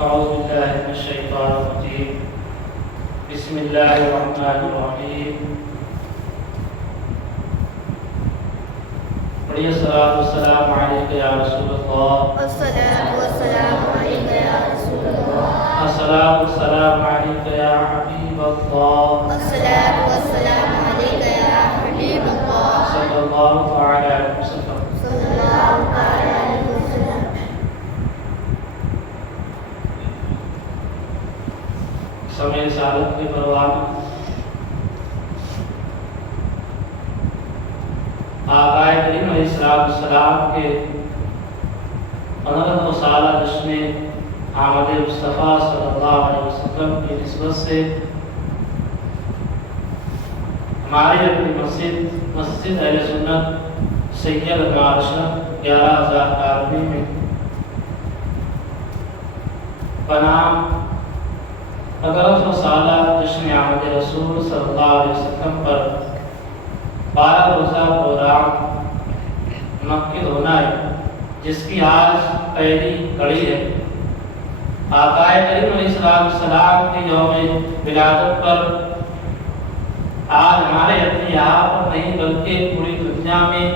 أعوذ بالله من الشيطان الرجيم بسم الله الرحمن الرحيم بڑی الصلاۃ والسلام علیک یا رسول اللہ الصلاۃ والسلام علیک یا رسول اللہ الصلاۃ والسلام علیک یا حبیب اللہ الصلاۃ والسلام علیک یا حبیب اللہ صلی اللہ تعالی علیہ وسلم صلی اللہ تعالی علیہ وسلم۔ سمے رسالت کے پروان آقا کریم علیہ السلام کے 15 سالہ جشن آمد مصطفیٰ صلی اللہ علیہ وسلم کی نسبت سے ہماری اپنی مسجد اہل سنت سید کارشن 11,000 کارمی میں بنام 15 سالہ جشن آمد رسول صلی اللہ علیہ وسلم پر 12 روزہ پروگرام منعقد ہونا ہے، جس کی آج پہلی کڑی ہے۔ آقا کریم علیہ السلام کی یوم ولادت پر آج ہمارے اپنے یہاں پر نہیں بلکہ پوری دنیا میں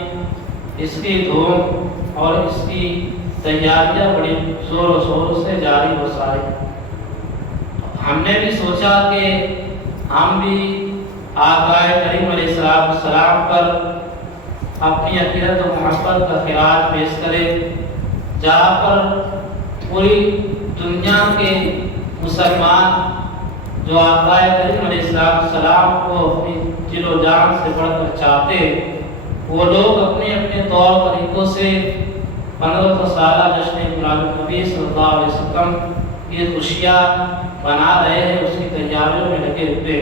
اس کی دھوم اور اس کی تیاریاں بڑی زور و شور سے جاری و ساری۔ ہم نے بھی سوچا کہ ہم بھی آقا کریم علیہ السلام پر اپنی عقیدت و محبت کا خراج پیش کریں، جہاں پر پوری دنیا کے مسلمان جو آقا کریم علیہ السلام کو اپنی دل و جان سے بڑھ کر چاہتے، وہ لوگ اپنے اپنے طور طریقوں سے 15 سالہ جشن میلاد النبی صلی اللہ علیہ وسلم کی خوشیاں بنا رہے ہیں، اس کی تیاریوں میں لگے ہوئے۔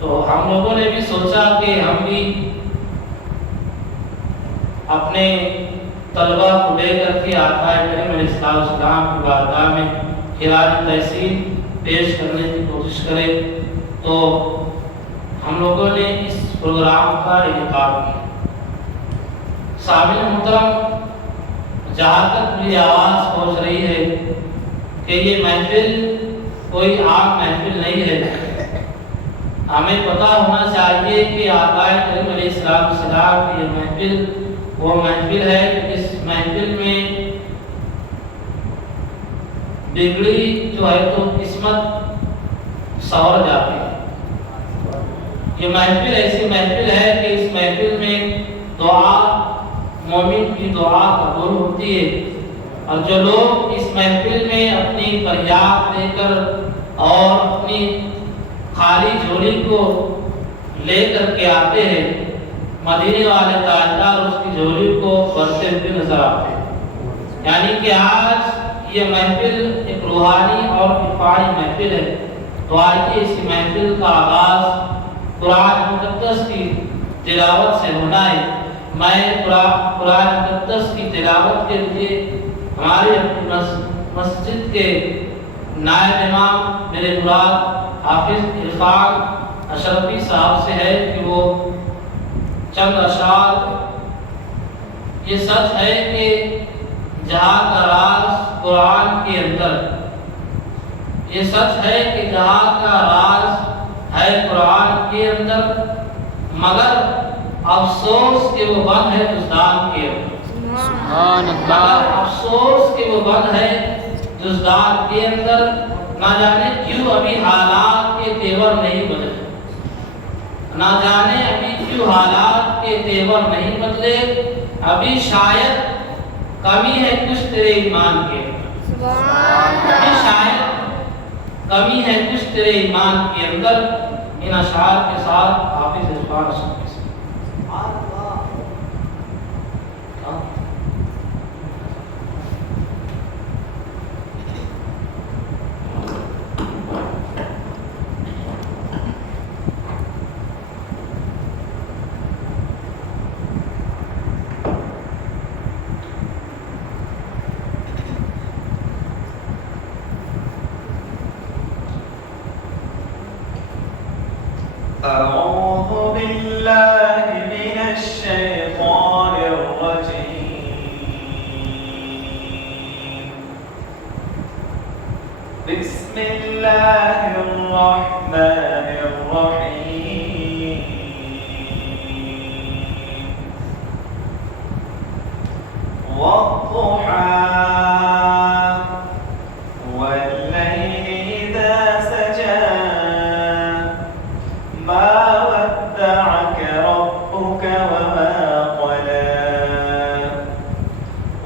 تو ہم لوگوں نے بھی سوچا کہ ہم بھی اپنے طلبہ کو لے کر کے آقا کریم علیہ السلام کی بارگاہ میں خراج تحسین پیش کرنے کی کوشش کریں۔ تو ہم لوگوں نے اس پروگرام کا انعقاد کیا۔ سامعین محترم، جہاں تک میری آواز پہنچ رہی ہے کہ یہ محفل کوئی عام محفل نہیں ہے۔ ہمیں پتہ ہونا چاہیے کہ آقا کریم علیہ السلام کی یہ محفل وہ محفل ہے جس محفل میں بگڑی جو ہے تو قسمت سنور جاتی ہے۔ یہ محفل ایسی محفل ہے کہ اس محفل میں دعا، مومن کی دعا قبول ہوتی ہے، اور جو لوگ اس محفل میں اپنی فریاد لے کر اور اپنی خالی جھولی کو لے کر کے آتے ہیں، مدینے والے تاجدار اس کی جھولی کو بھرتے ہوئے نظر آتے ہیں۔ یعنی کہ آج یہ محفل ایک روحانی اور عرفانی محفل ہے۔ تو آئیے اس محفل کا آغاز قرآن مقدس کی تلاوت سے ہونا ہے۔ میں قرآن مقدس کی تلاوت کے لیے ہمارے اپنی مسجد کے نائب امام میرے مراد حافظ عرفان اشرفی صاحب سے ہے کہ وہ چند اشعار۔ یہ سچ ہے کہ جہاں کا راز قرآن کے اندر، یہ سچ ہے کہ جہاں کا راز ہے قرآن کے اندر، مگر افسوس کہ وہ بند ہے دزدان کے اندر۔ افسوس کہ وہ بند ہے دزدان کے اندر۔ نہ جانے کیوں ابھی حالات کے تیور نہیں بدلے، نہ جانے ابھی کیوں حالات کے تیور نہیں بدلے، ابھی شاید کمی ہے کچھ تیرے ایمان کے اندر، ابھی شاید کمی ہے کچھ تیرے ایمان کے اندر۔ ان اشعار کے ساتھ حافظ عرفان اشرفی سے أعوذ بالله من الشيطان الرجيم بسم الله الرحمن الرحيم والضحى والليل إذا سجى ما ودعك ربك وما قلى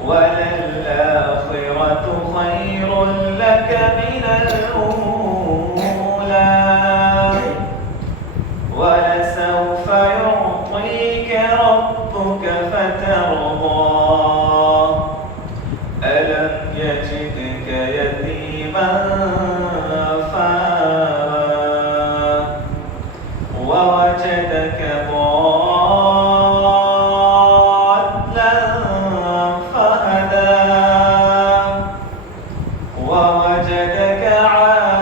وللآخرة خير لك من الأولى ولسوف يعطيك ربك فترضى ألم يجدك يتيما فآوى ووجدك ضالا فهدى ووجدك عائلا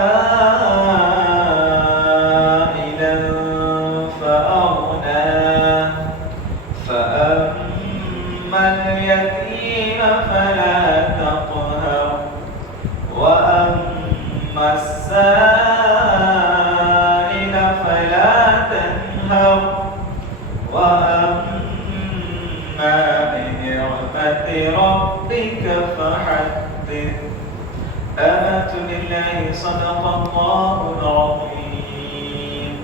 فأغنى فأما اليتيم فلا تقهر وأما السائل فلا تنهر وأما بنعمة ربك فحدث آمنت بالله صدق الله العظيم.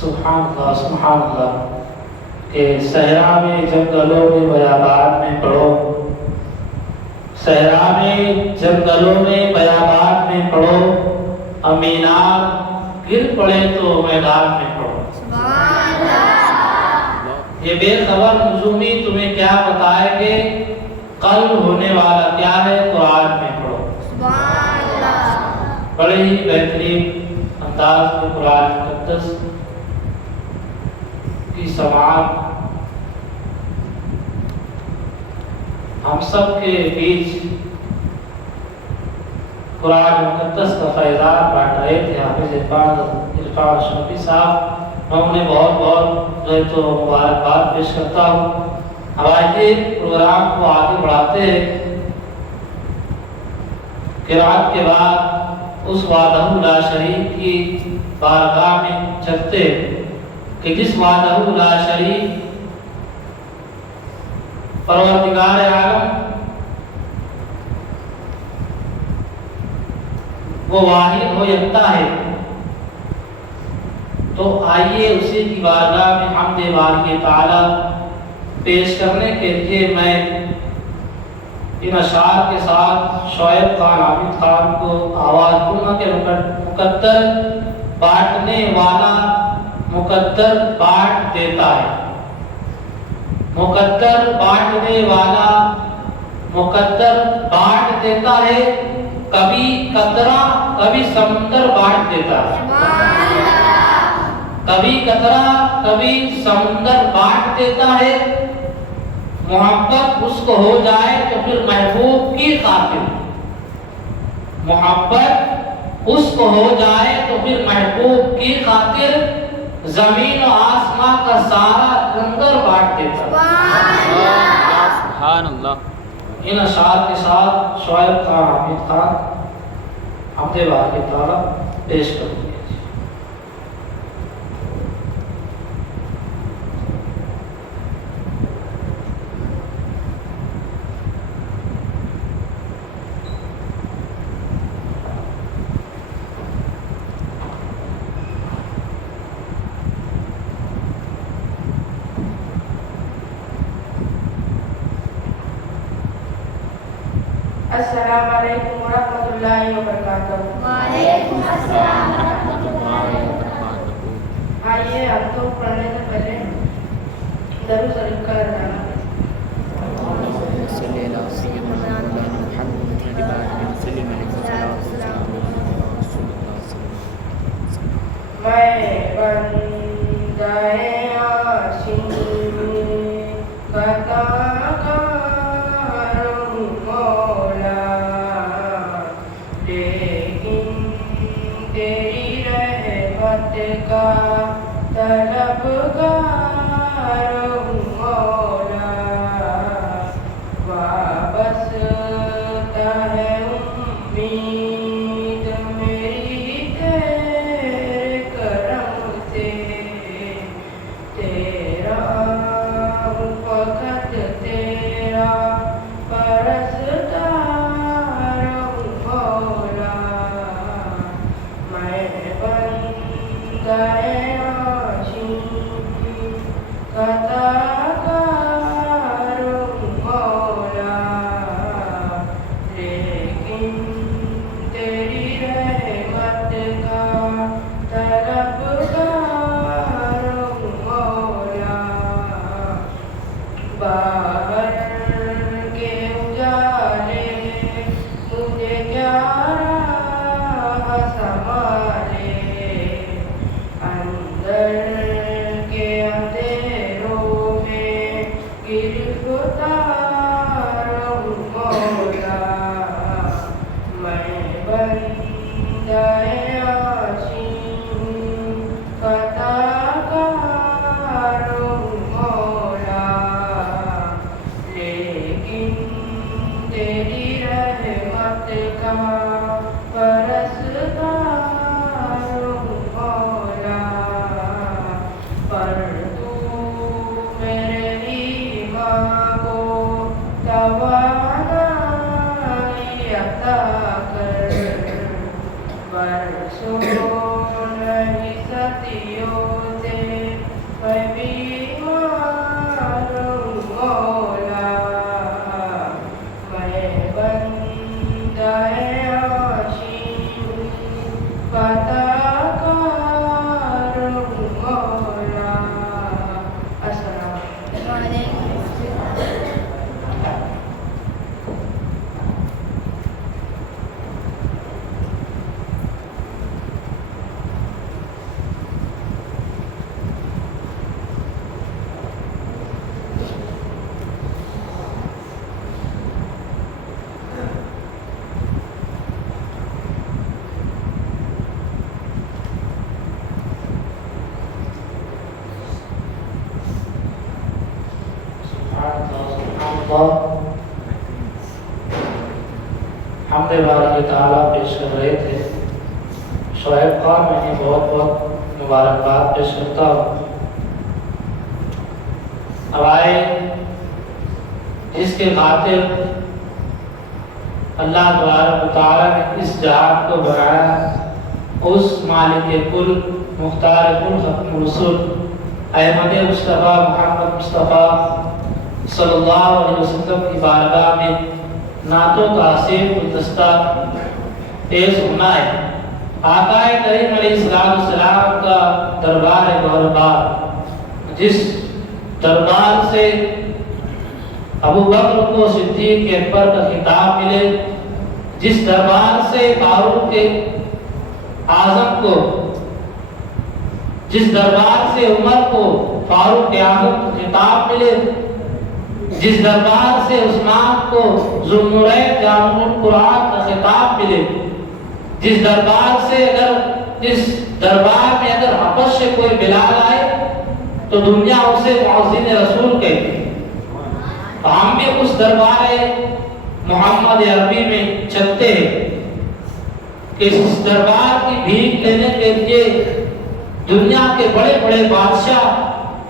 سبحان اللہ کہ صحرا میں جنگلوں میں بیابان میں پڑھو، صحرا میں جنگلوں میں بیابان میں پڑھو، امینار گر پڑے تو میدان میں پڑھو۔ یہ بے خبر نجومی تمہیں کیا بتائے کہ کل ہونے والا کیا ہے، قرآن میں پڑھو۔ بڑے ہی بہترین انداز میں قرآن مقدس کی سماعت ہم سب کے بیچ قرآن مقدس کا فیضان بانٹ رہے تھے حافظ عرفان اشرفی صاحب، میں انہیں بہت بہت جو ہے تو مبارکباد پیش کرتا ہوں۔ ہمارے پروگرام کو آگے بڑھاتے ہیں، قرآن کے بعد اس وحدہ لا شریک کی بارگاہ میں چلتے کہ جس وحدہ لا شریک پروردگار عالم وہ واحد ہو یکتا ہے، تو آئیے اسی کی بارگاہ میں حمد باری تعالی پیش کرنے کے لیے میں ان اشعار کے ساتھ شعیب خان عابد خان کو آواز دوں کے مقدر بانٹنے والا مقدر بانٹ دیتا ہے، مقدر بانٹنے والا مقدر بانٹ دیتا ہے، کبھی قطرہ کبھی سمندر بانٹ دیتا ہے، کبھی قطرہ کبھی سمندر بانٹ دیتا ہے، محبت اس کو ہو جائے تو پھر محبوب کی خاطر، محبت اس کو ہو جائے تو پھر محبوب کی خاطر زمین و آسمان کا سارا لنگر بانٹ دیتا ہے۔ سبحان اللہ۔ ان اشعار کے ساتھ شعیب خان عابد خان حمد باری تعالی پیش کریں گے۔ السلام علیکم ورحمۃ اللہ وبرکاتہ۔ وعلیکم السلام ورحمۃ اللہ وبرکاتہ۔ آئیے ہم تو پڑھنے سے پہلے درود شریف کا ادانا کریں۔ صلی اللہ علیہ میں بندۂ عاشق خطا کاروں مولا، لیکن کا طلبگار ہوں مولا، وابستہ ہے امید میری تیرے کرم سے، تیرا ہوں فقط تیرا پرستار ہوں مولا، میں بندہ عاشق خطاکار ہوں مولا، لیکن تیری رحمت کا طلبگار ہوں مولا، باہر کے اجالے مجھے کیا راہ سنبھالے، اندر کے اندھیروں میں گرفتار ہوں مولا، میں بندہ عاشق خطاکار ہوں مولا، لیکن تیری رحمت کا پرستار ہوں مولا، پر تو میرے ایمان کو توانائی عطا کر، برسوں نہیں صدیوں سے میں بیمار ہوں مولا، میں بندہ عاشق خطاکار ہوں مولا۔ السلام وعلیکم حمد باری تعالیٰ پیش کر رہے تھے۔ شعیب خان میں نے بہت بہت مبارکباد پیش کرتا ہوں۔ اب آئے جس کے خاطر اللہ تبارک و تعالیٰ نے اس جہان کو بنایا، اس مالک کل مختار کل ختم رسول احمد مصطفیٰ محمد مصطفیٰ صلی اللہ علیہ وسلم کی بارگاہ میں نعتوں کا آصف گلدستہ پیش ہونا ہے۔ آقا کریم علیہ السلام کا دربار بہربار، جس دربار سے ابو بکر کو صدیق اکبر کا خطاب ملے، جس دربار سے فاروق اعظم کو، جس دربار سے عمر کو فاروق اعظم کا خطاب ملے، جس دربار سے عثمان کو ذوالنورین جامع القرآن کا خطاب ملے، جس دربار سے اس دربار میں اگر حبش سے کوئی بلال آئے تو دنیا اسے مؤذن رسول کہتی ہے۔ تو ہم بھی اس دربار محمد عربی میں چلتے ہیں کہ اس دربار کی بھیک لینے کے لیے دنیا کے بڑے بڑے بادشاہ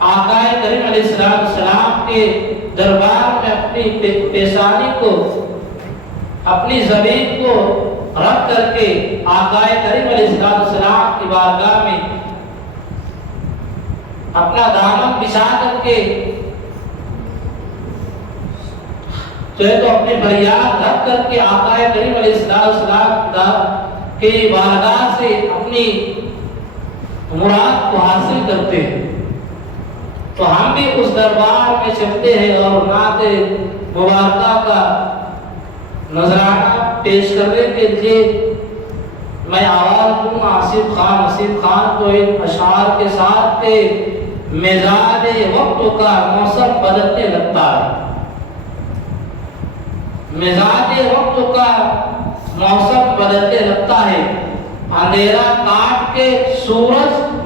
آقا کریم علیہ السلام کے دربار میں اپنی پیشانی کو، اپنی زمین کو رکھ کر کے آقا کریم علیہ السلام کی بارگاہ میں اپنا دامن بچھا کر کے تو اپنے فریاد رکھ کر کے آقا کریم علیہ السلام کی بارگاہ سے اپنی مراد کو حاصل کرتے ہیں۔ تو ہم بھی اس دربار میں چلتے ہیں اور نعت مبارکہ کا نذرانہ پیش کرنے کے لیے میں آواز دوں آصف خان کو ان اشعار کے ساتھ کہ مزاج وقت کا موسم بدلنے لگتا ہے، مزاج وقت کا موسم بدلنے لگتا ہے، اندھیرا کاٹ کے سورج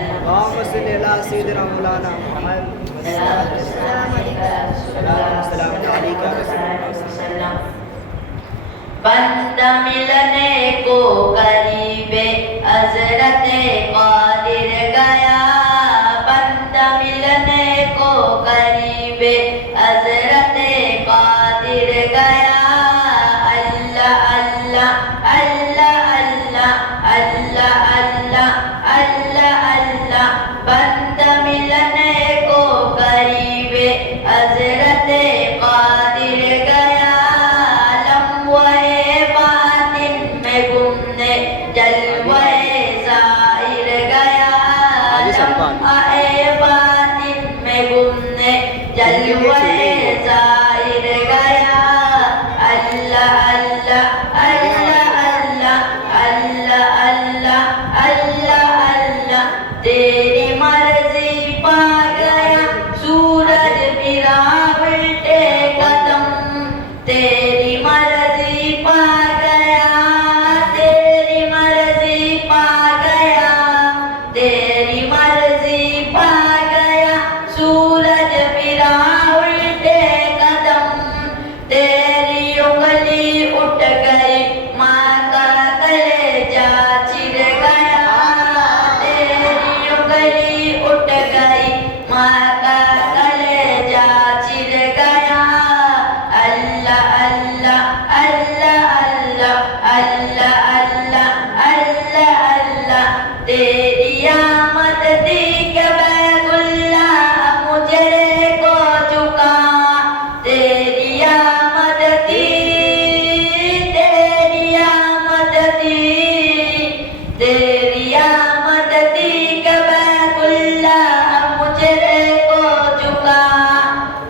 اللهم صل على سيدنا مولانا محمد بندہ ملنے کو قریب حضرت قادر گیا، بندہ ملنے کو قریب حضرت قادر گیا۔ اللہ اللہ اللہ اللہ اللہ اللہ اللہ اللہ، بندہ ملنے کو قریب حضرت قادر گیا۔ لمحے باطن میں گمنے جلوے ظاہر گیا، لمحے باطن میں گمنے جلوے ظاہر گیا۔ اللہ اللہ اللہ اللہ اللہ اللہ اللہ اللہ، تیری مرضی پا گیا سورج پھرا الٹے قدم، تیری مرضی پا گیا، تیری مرضی پا گیا، تیری مرضی پا گیا سورج پھرا الٹے قدم۔ تیری انگلی اٹھ گئی ماں کا کلیجہ چر گیا، تیری انگلی اٹھ گئی ماں کا کلیجہ چر گیا۔ اللہ اللہ اللہ اللہ اللہ اللہ اللہ اللہ، تیری آمد دی کہ بیت اللہ مجرے کو چکا، تیری آمد دی، تیری آمد دی، تیری آمد دی کہ بیت اللہ مجرے کو چکا،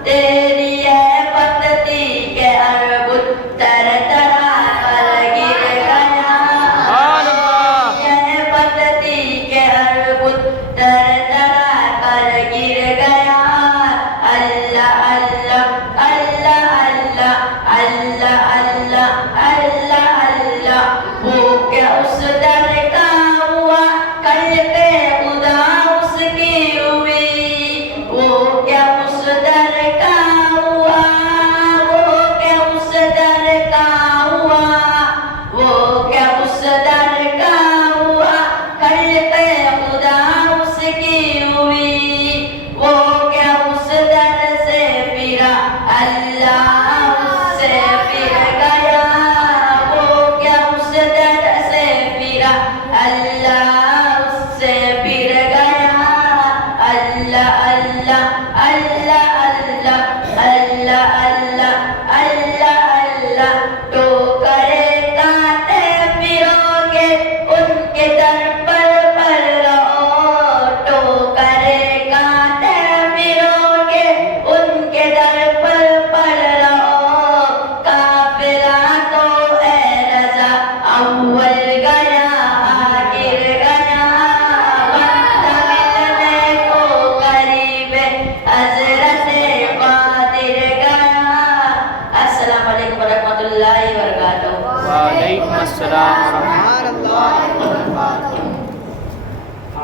تیری عیبت دی کہ ہر بت تر ترا کر گر گیا، سبحان اللہ۔ تیری عیبت دی کہ ہر بت تر ترا کر گر گیا۔ اللہ اللہ اللہ اللہ اللہ اللہ اللہ اللہ، وہ کیا اس در کا ہوا کل پہ خدا اس کی ہوئی، وہ کیا اس در کا ہوا، وہ کیا اس در کا ہوا، وہ کیا اس در کا ہوا کل پہ خدا اس کی ہوئی، وہ کیا اس در سے پھرا اللہ اس سے پھر گیا، وہ کیا اس در سے پھرا اللہ اس سے پھر گیا۔ اللہ اللہ اللہ اللہ اللہ اللہ اللہ اللہ، ٹوکرے کاٹے پھرو گے ان کے در پر رہو، ٹوکرے کاٹے پھرو گے ان کے در پر رہو، کافرہ تو اے رضا اول گیا آخر گیا، بندہ ملنے کو قریب حضرت قادر گیا۔ السلام علیکم ورحمۃ اللہ وبرکاتہ۔ وعلیکم السلام ورحمۃ سبحان اللہ۔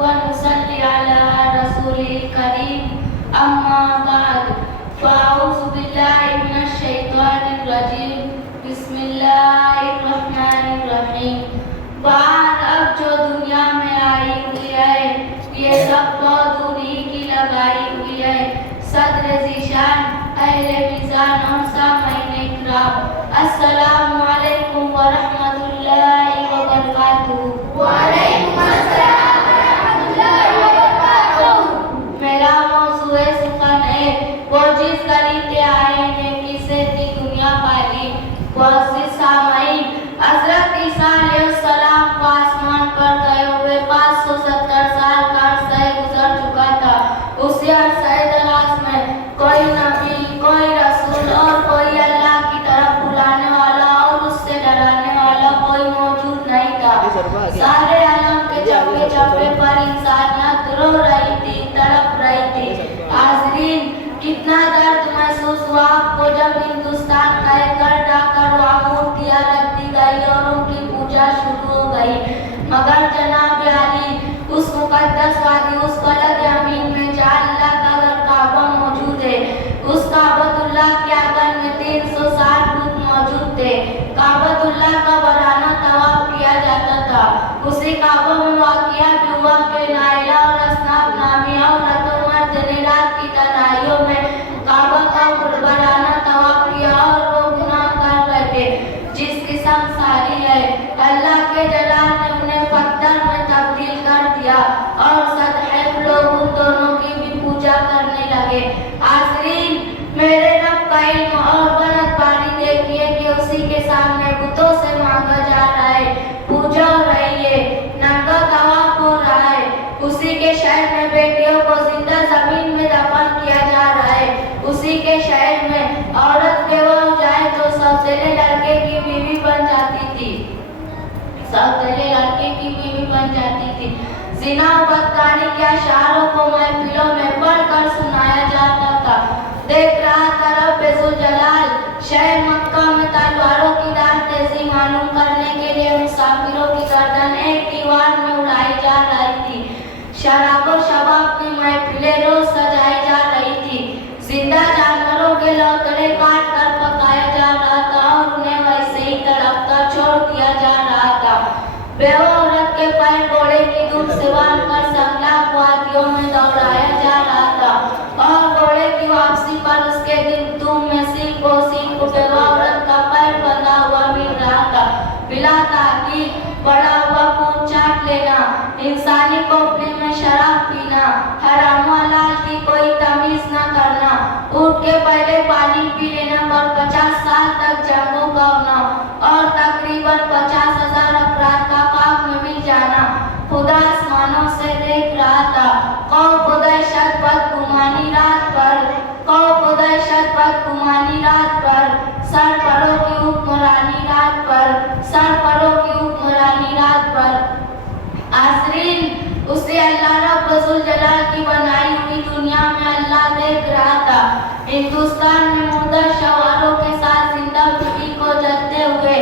ونصلي على رسوله الكريم أما بعد فأعوذ بالله من الشيطان الرجيم بسم الله الرحمن الرحیم. بات اب جو دنیا میں آئی ہوئی ہے یہ سب بہت انہی کی لگائی ہوئی ہے. صدر ذیشان، اہل میزان اور سامعین اکرام، السلام علیکم ورحمۃ اللہ وبرکاتہ. وعلیکم السلام ورحمۃ اللہ وبرکاتہ. میرا موضوع سخن ہے وہ جس گلی کے آئے نیکی سے تھی دنیا پالی. معزز سامعین، حضرت عیسیٰ علیہ السلام کو آسمان پر گئے ہوئے 570 سال کا عرصہ گزر چکا تھا. اسی عرصہ دراز میں کوئی نبی، کوئی رسول اور کوئی اللہ کی طرف بلانے والا اور اس سے ڈرانے والا کوئی موجود نہیں تھا. سارے عالم کے چپے چپے پر انسانیت رو رہی تھی، تڑپ رہی تھی. حاضرین، کتنا درد محسوس ہوا آپ کو جب ہندوستان کا ایک گھر ڈا کر وہاں مورتیاں رکھ دی گئی اور ان کی پوجا شروع ہو گئی. مگر جناب عالی، اس مقدس وادی اس بلد امین میں جہاں اللہ کا گھر کعبہ موجود ہے، اس کعبۃ اللہ کے آنگن میں 360 بت موجود تھے. کعبۃ اللہ کا برانہ طواف کیا جاتا تھا. اسی کعبہ میں واقعہ بھی ہوا کہ نائلہ اور اسناب نامی عورتوں مرد نے رات کی تنہائیوں میں کعبہ کا برانہ طواف کیا اور وہ گناہ کر رہے تھے. جس قسم ساری ہے، اللہ کے جلال نے انہیں پتھر میں تبدیل کر دیا اور صدحیب لوگ ان دونوں کی بھی پوجا کرنے لگے. حاضرین، میرے رب کا علم اور بلند باری دیکھیے کہ اسی کے سامنے بتوں سے مانگا جا رہا ہے، پوجا ہو رہی ہے، ننگا طواف ہو رہا ہے. اسی کے شہر میں بیٹیوں کو زندہ زمین میں دفن کیا جا رہا ہے. اسی کے شہر میں عورت بیوہ ہو جائے تو سوتیلے لڑکے کی بیوی بن جاتی تھی. زنا و بدکاری کے اشعاروں کو محفلوں میں پڑھ کر سنایا جاتا تھا. دیکھ رہا تھا رب ذوالجلال شہر مکہ میں تلواروں کی دار تیزی معلوم کرنے کے لیے مسافروں کی گردن ایک دیوار میں اڑائی جا رہی تھی. شراب و شباب کی محفلیں روز سجائی جا رہی تھی. زندہ جانوروں کے لوتڑے کاٹ کر پکایا جا رہا تھا اور انہیں ویسے ہی تڑپتا چھوڑ دیا جا رہا تھا. بیوہ عورت کے پیر گھوڑے کی دودھ سے باندھ کر سنگلاخ وادیوں میں دوڑایا جا رہا تھا اور گھوڑے کی واپسی پر اس کے دل دم میں سیل کو بیوہ عورت کا پیر بندھا ہوا مل رہا تھا. بلا تحقیق بڑا ہوا خون چاٹ لینا، انسانی کھوپڑی میں شراب پینا، حرام و حلال کی کوئی تمیز نہ کرنا، اٹھ کے پہلے پانی پی لینا اور 50 سال تک جنگوں کا ہونا اور تقریباً 50,000 افراد کا خاک میں مل جانا. خدا آسمانوں سے دیکھ رہا تھا. خوف و دہشت بدگمانی رات پر، خوف و دہشت بدگمانی رات پر، سرپروں کی حکمرانی رات پر، سرپروں کی حکمرانی رات پر. حاضرین، اسے اللہ رب ذوالجلال کی بنائی ہوئی دنیا میں اللہ دیکھ رہا تھا. ہندوستان میں مردہ شوہروں کے ساتھ زندہ بیوی کو جلتے ہوئے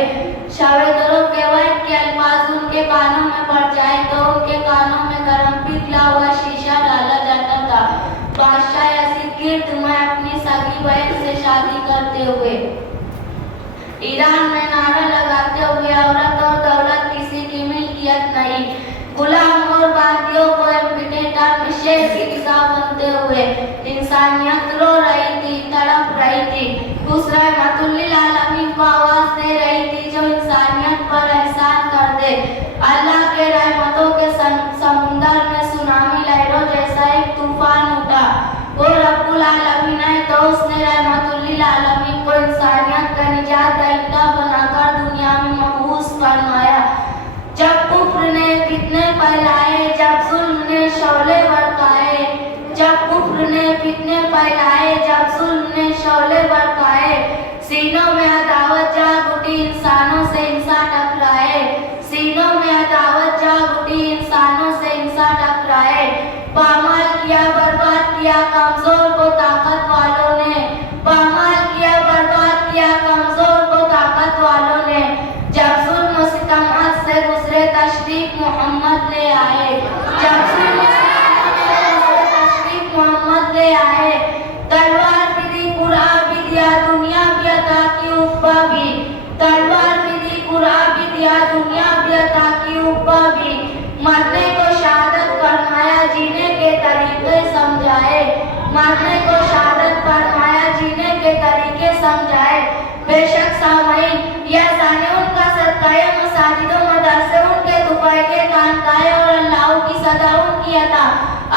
شویدروں کے وحید کے الفاظ ان کے کانوں میں پڑ جائے تو ان کے کانوں میں گرم پگھلا ہوا شیشہ ڈالا جاتا تھا. بادشاہ یزید گرد میں اپنی سگی بہن سے شادی کرتے ہوئے ایران میں نعرہ لگاتے ہوئے عورت اور دولت کسی کی ملکیت نہیں، غلام اور باغیوں کو ایمپیٹیٹر میں شیر کی غذا بنتے ہوئے انسانیت رو رہی تھی، تڑپ رہی تھی. اس رحمت للعالمین کو آواز دے رہی تھی جو انسانیت پر احسان کر دے. اللہ کے رحمتوں کے سمندر میں سونامی لہروں جیسا ایک طوفان اٹھا. وہ رب العالمین ہے تو اس نے رحمت للعالمین کو انسانیت کا نجات دہندہ بنا دیا دنیا بھی عطا کی اوپر بھی، مرنے کو شہادت فرمایا جینے کے طریقے سمجھائے، مرنے کو شہادت فرمایا جینے کے طریقے سمجھائے۔ بے شک سامعین، یہ ثانی ان کا صدقہ مساجد و مدرسے، ان کے دفعے کے خانقاہیں اور اللہ کی صدا ان کی عطا۔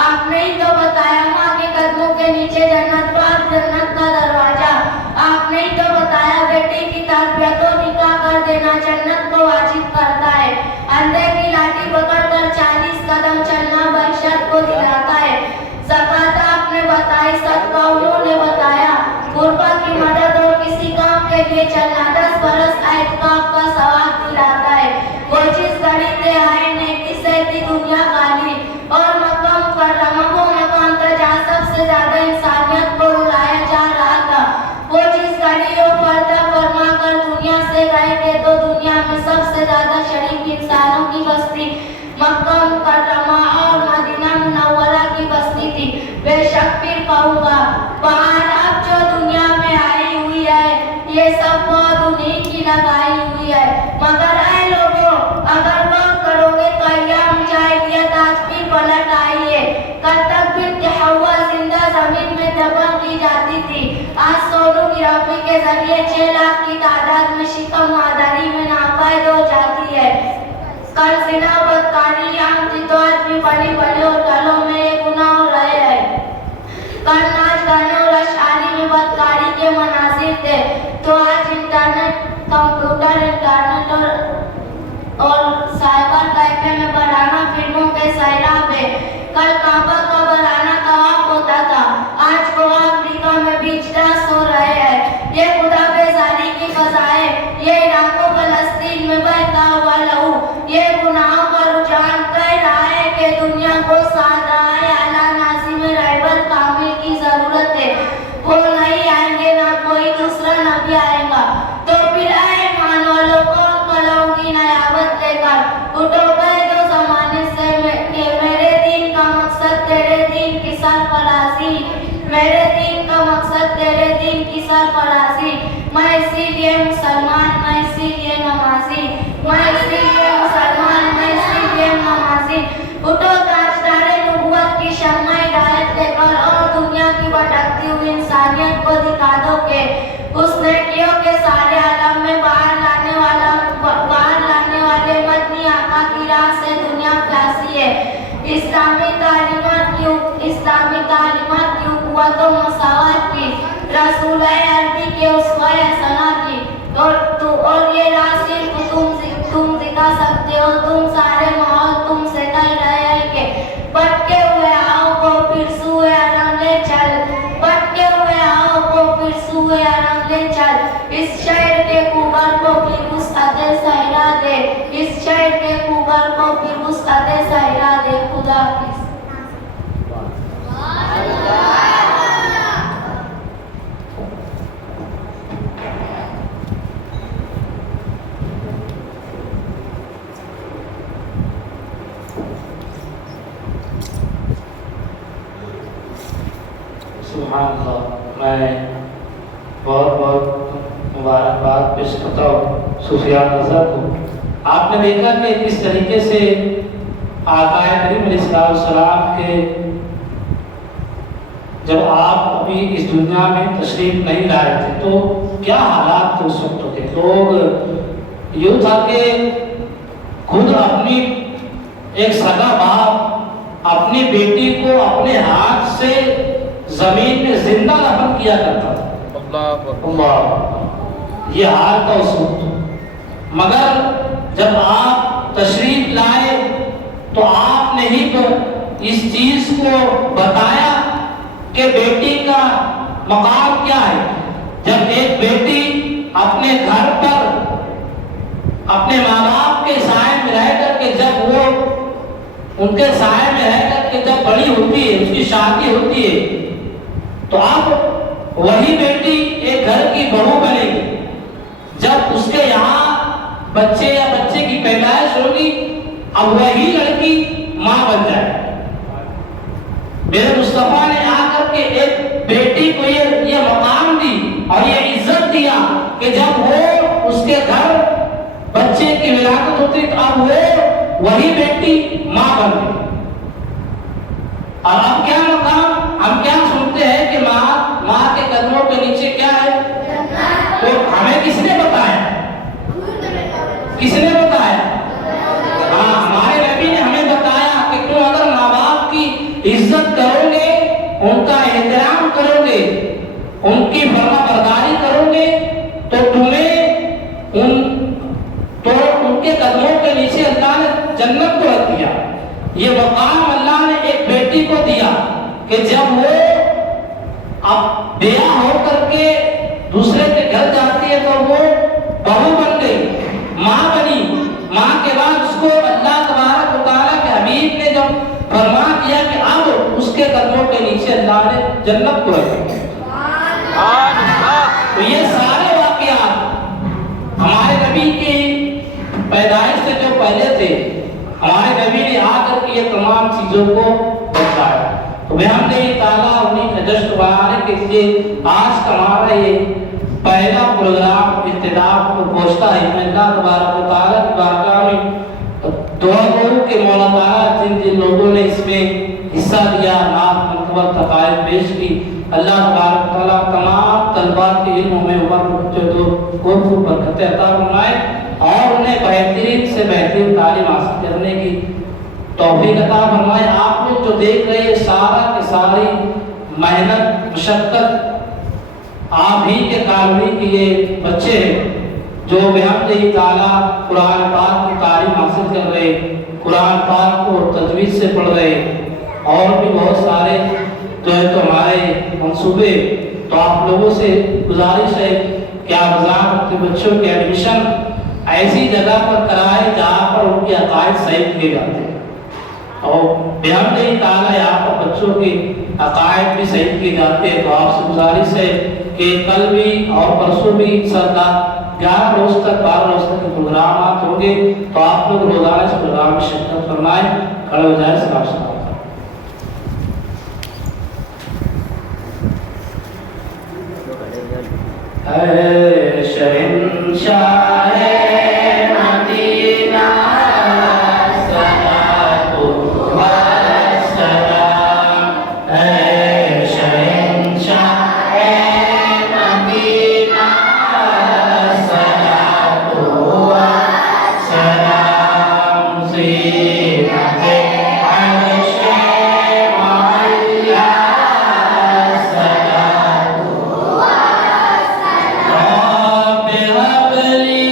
آپ نے ہی تو بتایا ماں کے قدموں کے نیچے جنت پاک، جنت کا دروازہ۔ آپ نے ہی تو بتایا بیٹی کی تربیت و نکاح کر دینا جنت کو واجب کرتا ہے، اندھے کی لاٹھی پکڑ کر 40 قدم چلنا بخشت کو دلاتا ہے۔ زکوٰۃ آپ نے بتائی، صدقہ انہوں نے بتایا، غربا کی مدد اور کسی کام کے لیے چلنا 10 برس اعتکاف کا ثواب دلاتا ہے۔ وہ جس گھڑی تہائی نیکی سے تھی دنیا خالی، اور مکہ مکرمہ وہ مقام تھا جہاں سب سے زیادہ انسانیت کو رلایا جا رہا تھا۔ وہ جس گھڑی وہ پردہ فرما کر دنیا سے گئے تھے تو دنیا میں سب سے زیادہ شریف انسانوں کی بستی مکہ مکرمہ اور مدینہ منورہ کی بستی تھی۔ بے شک پھر کہوں گا، بہار اب جو دنیا میں آئی ہوئی ہے یہ سب بہت انہی کی لگائی ہوئی ہے، مگر اے لوگوں اگر غور کرو گے تو ایام جاہلیت آج بھی پلٹ آئی ہے۔ کل تک بنت حوا زندہ زمین میں دفن کی جاتی تھی، آج سونوگرافی کے ذریعے 6 لاکھ کی تعداد میں شکم مادری میں ناپید ہو جاتی ہے۔ کل زنا بدکاری عام تھی تو آج بھی بڑی بڑی ہوٹلوں میں یہ گناہ ہو رہے ہیں۔ کل ناچ گانے اور اشعاری میں بدکاری کے مناظر تھے تو آج انٹرنیٹ، کمپیوٹر، انٹرنیٹ اور سائبر کیفے میں برانہ فلموں کے سیلاب ہے۔ کل کعبہ کا برانہ طواف ہوتا تھا، آج گوا امریکہ میں بیچ ڈانس ہو رہے ہیں۔ یہ خدا بیزاری کی فضائیں، یہ عراق و فلسطین میں بہتا ہوا لہو، یہ گناہوں کا رجحان کہہ رہا ہے کہ دنیا کو ساتھ رہا ہے۔ اعلیٰ ناظم رہبر کامل کی ضرورت ہے، وہ نہیں آئیں گے نہ کوئی دوسرا نبی آئے گا، تو پھر اے ایمان والوں کون کھڑوں کی نیابت لے کر اٹھو گئے دو زمانے سے کہ میرے دین کا مقصد تیرے دین کی سرفرازی، میرے دین کا مقصد تیرے دین کی سرفرازی۔ میں اسی لیے مسلمان، میں اسی لیے نمازی، میں اسی لیے مسلمان، میں اسی لیے نمازی۔ اٹھو تاجدار نبوت کی شمع ہدایت لے کر اور دنیا کی بھٹکتی ہوئی انسانیت کو دکھا دو کہ اس نیکیوں کے سارے عالم میں باہر لانے والے مدنی آقا کی راہ سے دنیا پیاسی ہے۔ اسلامی تعلیمات کی قوت و مساوات کی، رسول عربی کے اسوہ حسنہ کی، اور یہ راہ صرف تم دکھا سکتے ہو۔ تم سارے ماحول تم سے کہہ رہے ہیں کہ بھٹکے ہوئے آؤ کو پھر سوئے حرم لے چل، بھٹکے ہوئے آؤ کو پھر سوئے حرم لے چل۔ اس شہر کے خوبر کو پھر وسعت صحرا دے، اس شہر کے خوبر کو پھر وسعت صحرا دے۔ خدا حافظ۔ سبحان اللہ، میں بہت بہت مبارکباد پیش کرتا ہوں سفیان رضا کو۔ آپ نے دیکھا کہ کس طریقے سے آقا کریم علیہ السلام کے جب آپ ابھی اس دنیا میں تشریف نہیں لائے تھے تو کیا حالات تھے اس وقت کے۔ لوگ یوں تھا کہ خود اپنی ایک سگا باپ اپنی بیٹی کو اپنے ہاتھ سے زمین میں زندہ دفن کیا کرتا تھا۔ اللہ، یہ حال تھا اس وقت۔ مگر جب آپ تشریف لائے تو آپ نے ہی تو اس چیز کو بتایا کہ بیٹی کا مقام کیا ہے۔ جب ایک بیٹی اپنے گھر پر اپنے ماں باپ کے سائے میں رہ کر کے جب وہ ان کے سائے میں رہ کر کے جب بڑی ہوتی ہے، اس کی شادی ہوتی ہے، تو اب وہی بیٹی ایک گھر کی بہو بنے گی۔ جب اس کے یہاں بچے یا بچے کی پیدائش ہوگی، اب وہی لڑکی ماں بن جائے۔ میرے مصطفیٰ نے آ کر کے ایک بیٹی کو یہ مقام دی اور یہ عزت دیا کہ جب وہ اس کے گھر بچے بچے کی ولادت ہوتی تو اب وہ وہی بیٹی ماں بن گئی. اور اب کیا مقام ہم کیا سنتے ہیں کہ ماں کے قدموں کے نیچے کیا ہے؟ تو ہمیں کس نے بتایا؟ کس نے بتایا؟ ہاں ہمارے نبی نے ہمیں بتایا کہ تم اگر ماں باپ کی عزت کرو گے، ان کا احترام کرو گے، ان کی فرما برداری کرو گے تو تمہیں ان کے قدموں کے نیچے اللہ نے جنت کو رکھ دیا. یہ مقام اللہ نے ایک بیٹی کو دیا کہ جب وہ اب بیاہ ہو کر کے دوسرے کے گھر جاتی ہے تو وہ بہو بن گئی، ماں بنی. ماں کے بعد اس کو اللہ تبارک و تعالیٰ کے حبیب نے جب فرما دیا کہ اب اس کے قدموں کے نیچے اللہ نے جنت کو رکھ دیا. تو یہ سارے واقعات ہمارے نبی کی پیدائش سے جو پہلے تھے، ہمارے نبی نے آ کر کے یہ تمام چیزوں کو بتایا. تو بحمد تعالیٰ انہیں کا جشن بنانے کے لیے آج کا ہمارا یہ پہلا پروگرام ابتداء کو پہنچتا ہے. میں اللہ تبارک و تعالیٰ کی بارگاہ میں دعا کروں کہ مولا تعالیٰ جن جن لوگوں نے اس میں حصہ لیا، نعت منقبت تقاریر پیش کی، اللہ تبارک و تعالیٰ تمام طلبات کے علموں میں عمر جو برکت عطا فرمائے اور انہیں بہترین سے بہترین تعلیم حاصل کرنے کی توفیق عطا فرمائے. آپ لوگ جو دیکھ رہے ہیں سارا کی ساری محنت مشقت آپ ہی کے کالمی کے یہ بچے ہیں جو بحمد تعالیٰ قرآن پاک کی تعلیم حاصل کر رہے، قرآن پاک کو تجوید سے پڑھ رہے اور بھی بہت سارے جو ہے تو ہمارے منصوبے. تو آپ لوگوں سے گزارش ہے کہ آپ اپنے بچوں کے ایڈمیشن ایسی جگہ پر کرائے جہاں پر ان کے عقائد صحیح کیے جاتے ہیں اور بحمد تعالیٰ یہاں پر بچوں کے عقائد بھی صحیح کیے جاتے ہیں. تو آپ سے گزارش ہے کہ کل بھی اور پرسوں بھی انشاءاللہ 11 روز تک 12 روز تک کے پروگرامات ہوں گے. تو آپ لوگ روزانہ اس پروگرام میں شرکت فرمائیں. کھڑے ہو جائیں. سلام. اے شہنشاہ مدینہ صلاۃ و سلام. اے شہنشاہ مدینہ صلاۃ و سلام. زینت عرش معلیٰ صلاۃ و رب هب لي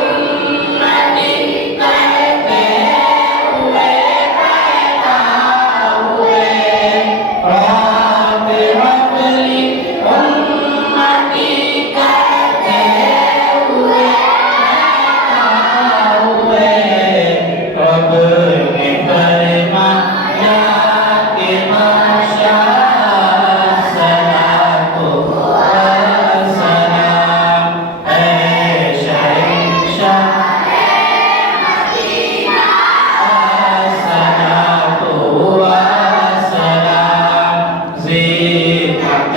أمتي کہتے ہوئے پیدا ہوئے. رب هب لي أمتي کہتے ہوئے پیدا ہوئے. رب نے فرمایا کہ ماشاء صلاۃ و سلام. اے شہنشاہ مدینہ صلاۃ و سلام. زینت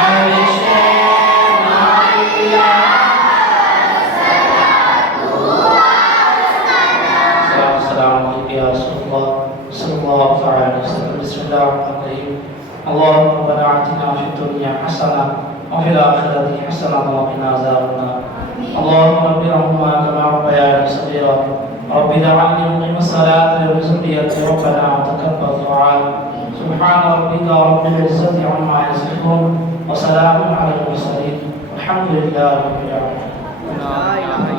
عرش معلیٰ صلاۃ و سلام. السلام علیکم یا رسول اللہ صلی اللہ علیہ وسلم. بسم اللہ الرحمن الرحیم. اللهم ربنا آتنا في الدنيا حسنة وفي الآخرة حسنة وقنا عذاب النار. اللهم رب ارحمهما كما ربياني صغيرا. رب اجعلني مقيم الصلاة وذريتي ربنا وتقبل دعاء. سبحان ربك رب العزة عما يصفون وسلام على المرسلين والحمد لله رب العالمين.